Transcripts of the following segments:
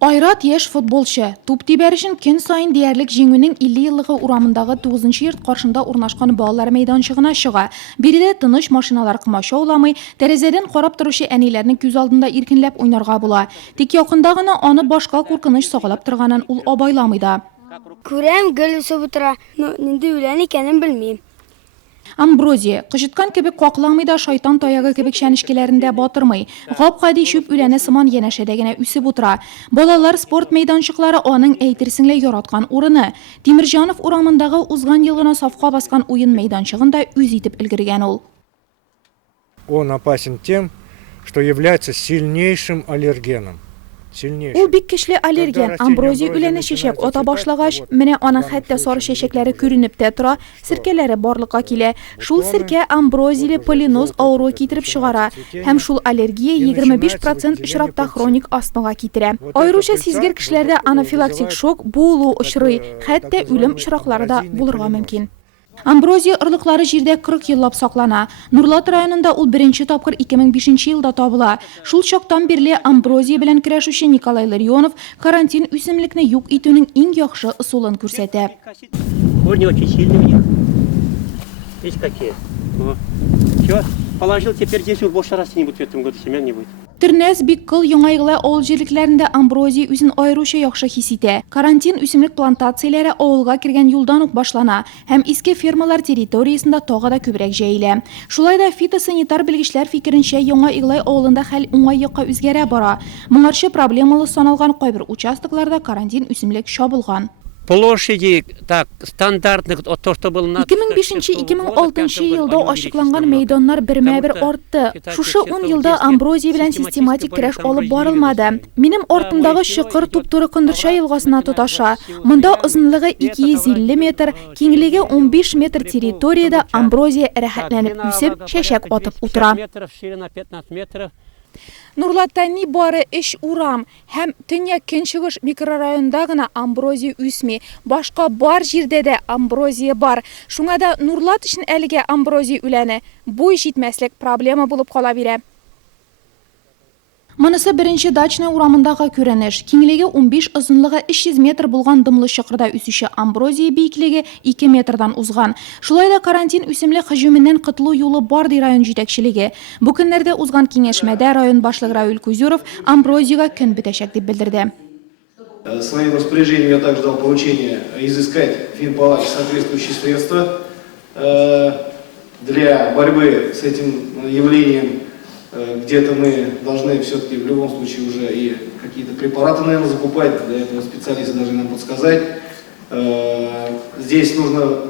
Ayrat yaş futbolchi. Туп тибәришин kun сайын диярлек җиңүнең 50 еллыгы урамындагы 9-нчы йорт каршында урнашкан балалар мәйданчыгына чыга. Биредә тыныч машиналар кымашауламый, тәрәзәдән карап торучы әниләрнең күз алдында иркенләп уйнарга була. Тик якында гына аны башка куркыныч сагалап торганын ул абайламый да. Күрәм, гөл үсеп утыра. Нинди үлән икәнен белмим. Амброзия, кыжыткан кебек какламый да шайтан таягы кебек шәнешкеләрендә батырмый. Гап-гади шүп үләне сыман янәшәдә генә үсеп утыра. Балалар спорт мәйданчыклары аның әйтерсеңле яраткан урыны. Тимирҗанов урамындагы узган елгына сафка баскан уен мәйданчыгында үз итеп өлгергән ул. Он опасен тем, что является сильнейшим аллергеном. Ул бик көчле аллерген. Амброзия үләне чәчәк ата башлагач, менә аның хәтта сары чәчәкләре күренеп тә тора, сиркәләре барлыкка килә. Шул сиркә амброзияле полиноз авыруы китереп чыгара, һәм шул аллергия 25% очракта хроник астмага китерә. Аеруча сизгер кешеләрдә анафилактик шок булу очрый, хәтта үлем очраклары да булырга мөмкин. Амброзия ырлыклары җирдә 40 еллап саклана. Нурлат районында ул беренче тапкыр 2005 елда табыла. Шул чактан бирле амброзия белән көрәшүче Николай Ларионов карантин үсемлекне юк итүнең иң яхшы ысулын күрсәтә. Корни очень сильные у них. Видите какие? Все, положил, теперь здесь уж больше расти не будет в этом году, семян не будет. Тирнәс бик кыл яңайгылы авыл җирлекләрендә амброзия үзен аеруча яхшы хис итә. Карантин үсемлек плантацияләре авылга кергән юлдан ук башлана һәм иске фермалар территориясендә тагы да күбрәк җәелә. Шулай да фитосанитар белгечләр фикеренчә Яңа-Иглай авылында хәл уңай якка үзгәрә бара. Моңарчы проблемалы саналган кайбер участокларда карантин үсемлек чабылган. Площади так стандартных от то, что было на 2005-2006 елда ачыкланган мәйданнар бермә-бер артты. Шушы 10 елда амброзия белән систематик көрәш алып барылмады. Минем артымдагы чыкыр туп-туры Кондырча елгасына тоташа. Монда озынлыгы 250 метр, киңлеге 15 метр территориядә амброзия рәхәтләнеп үсеп, чәчәк атып утыра. Нурлатта ни бары 3 урам һәм Төньяк Көнчыгыш микрорайонында гына амброзия үсми. Башка бар җирдә дә амброзия бар. Шуңа да Нурлат өчен әлегә амброзия үләне буй җитмәслек проблема булып кала бирә. Монысы беренче дачный урамындагы күренеш. Киңлеге 15, озынлыгы 300 метр булган дымлы чокырда үсүче амброзия биеклеге 2 метрдан узган. Шулай да карантин үсемлек һөҗүменнән кытлу юлы бар ди район җитәкчелеге. Бу көннәрдә узган киңәшмәдә район башлыгы Равил Кузюров амброзияга көн бетәчәк дип белдерде. Своим распоряжением я также дал поручение изыскать Финпалате соответствующие средства для борьбы с этим явлением. Где-то мы должны все-таки в любом случае уже и какие-то препараты, наверное, закупать. Для этого специалисты должны нам подсказать. Здесь нужно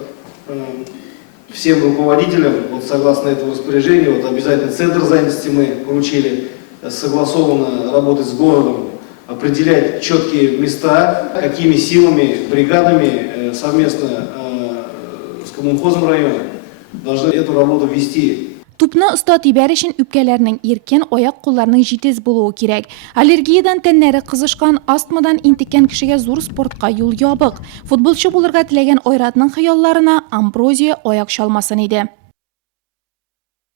всем руководителям, вот согласно этому распоряжению, вот обязательно центр занятости мы поручили согласованно работать с городом, определять четкие места, какими силами, бригадами совместно с коммунхозом района должны эту работу вести. Тупны оста тибәришин үпкәләрнең иркен, аяк-кулларның җитез булуы кирәк. Аллергиядан тәннәре кызышкан, астмадан интеккән кешегә зур спортка юл ябык. Футболчы булырга теләгән Айратның хыялларына амброзия аяк чалмасын иде.